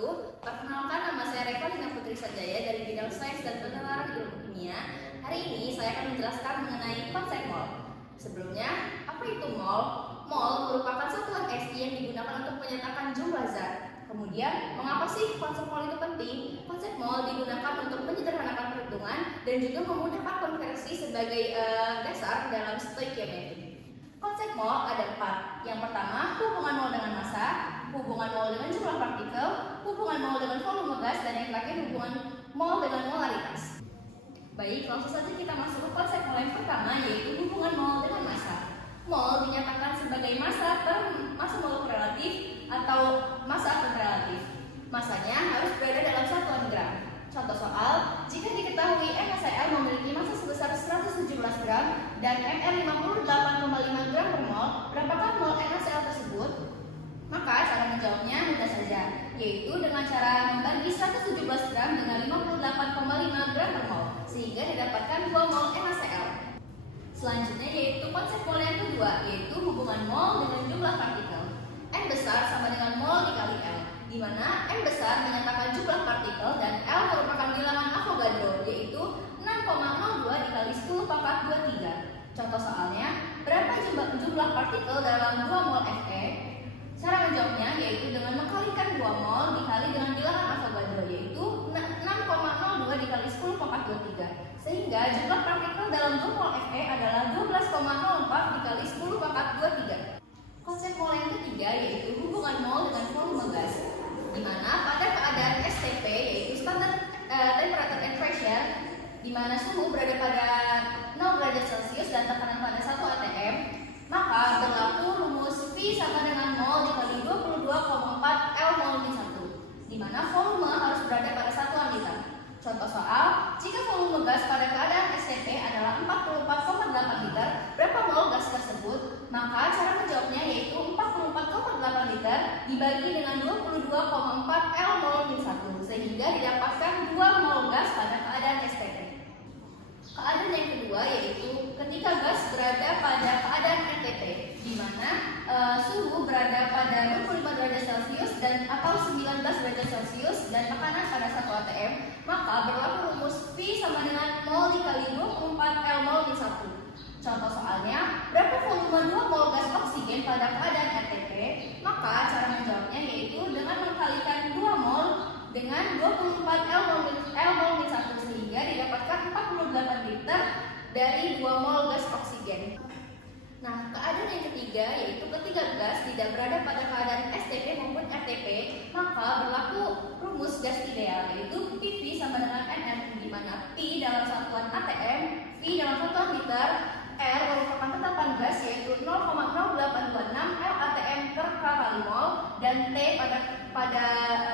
wabarakatuh. Perkenalkan, nama saya Revalina Putri Sanjaya dari bidang sains dan penalaran ilmu kimia. Hari ini saya akan menjelaskan mengenai konsep mol. Sebelumnya, apa itu mol? Mol merupakan satuan SI yang digunakan untuk menyatakan jumlah zat. Kemudian, mengapa sih konsep mol itu penting? Konsep mol digunakan untuk menyederhanakan perhitungan dan juga memudahkan konversi sebagai dasar dalam stoikiometri. Konsep mol ada 4. Yang pertama, hubungan mol dengan massa, hubungan mol dengan jumlah partikel, hubungan mol dengan volume gas, dan yang terakhir hubungan mol dengan molaritas. Baik, langsung saja kita masuk ke konsep mol yang pertama, yaitu hubungan mol dengan massa. Mol dinyatakan sebagai massa per massa molekul relatif atau massa atom relatif. Massanya harus berada dalam satuan gram. Contoh soal, jika diketahui NaCl memiliki massa sebesar 117 gram dan Ml 58,5 gram per mol, berapakah mol NaCl tersebut? Maka cara menjawabnya mudah saja, yaitu dengan cara membagi 117 gram dengan 58,5 gram per mol, sehingga didapatkan 2 mol NaCl. Selanjutnya yaitu konsep mol yang kedua, yaitu hubungan mol dengan jumlah partikel. N besar sama dengan mol dikali L, di mana N besar menyatakan jumlah partikel dan L merupakan bilangan Avogadro, yaitu 6,02 dikali 10 pangkat 23. Contoh soalnya, berapa jumlah partikel dalam 2 mol Fe? Cara menjawabnya yaitu dengan mengkalikan 2 mol dikali dengan bilangan Avogadro, yaitu 6,02 dikali 10 pangkat 23. Sehingga jumlah partikel dalam 2 mol Fe adalah 12,04 dikali 10 pangkat 23. Konsep mol yang ketiga yaitu hubungan mol dengan volume gas, di mana pada keadaan STP yaitu standard temperature and pressure, di mana suhu berada pada 0 derajat Celcius dan tekanan pada 1 atm, maka berlaku rumus V sama dengan mol dikali 22,4 L mol min 1, di mana volume harus berada pada satuan liter. Contoh soal, jika volume gas pada keadaan STP adalah 44,8 liter, berapa mol gas tersebut? Maka cara menjawabnya yaitu 44,8 liter dibagi dengan 22,4 L mol min 1, sehingga didapatkan 2 mol gas pada keadaan STP. Keadaan yang kedua yaitu ketika gas berada pada keadaan NTP, di mana suhu berada pada 25 derajat Celcius dan atau 19 derajat Celcius dan tekanan pada 1 atm, maka berlaku rumus V sama dengan mol dikali 24 L mol min 1. Contoh soalnya, berapa volume 2 mol gas oksigen pada keadaan RTP? Maka cara menjawabnya yaitu dengan mengkalikan 2 mol dengan 24 L mol min 1, sehingga didapatkan 48 liter dari 2 mol gas oksigen. Nah, keadaan yang ketiga yaitu ketika gas tidak berada pada keadaan STP maupun RTP, maka berlaku rumus gas ideal yaitu PV sama dengan NN, di mana P dalam satuan atm, V dalam satuan liter, R merupakan tetapan gas yaitu 0,0826 L atm per K kali mol, dan T pada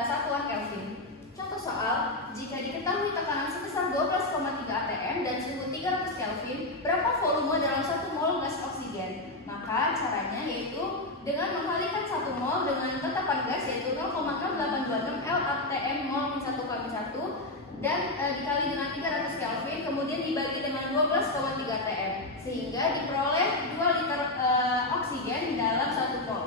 satuan Kelvin. Contoh soal, jika diketahui tekanan sebesar 12,3 atm dan suhu 300 Kelvin, berapa volume dalam 1 mol gas oksigen? Maka caranya yaitu dengan mengkalikan 1 mol dengan tetapan gas yaitu 0,6826 L atm mol min 1 kali 1 dan dikali dengan 300 Kelvin, kemudian dibagi dengan 12,3 atm, sehingga diperoleh 2 liter oksigen dalam 1 mol.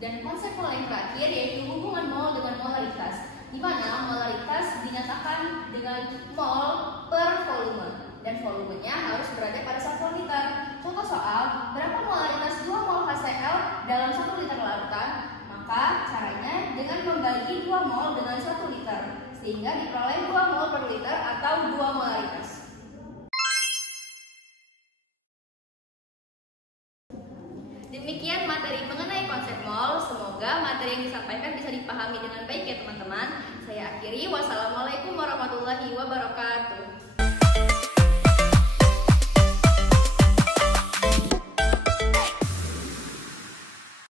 Dan konsep mol yang terakhir yaitu hubungan mol dengan molaritas, di mana molaritas dinyatakan dengan mol per volume dan volumenya harus berada pada 1 liter. Contoh soal, berapa molaritas 2 mol HCl dalam 1 liter lautan? Maka caranya dengan membagi 2 mol dengan 1 liter, sehingga diperoleh 2 mol per liter atau 2 molaritas. Demikian materi mengenai konsep mol. Semoga materi yang disampaikan bisa dipahami dengan baik ya teman-teman. Saya akhiri. Wassalamualaikum warahmatullahi wabarakatuh.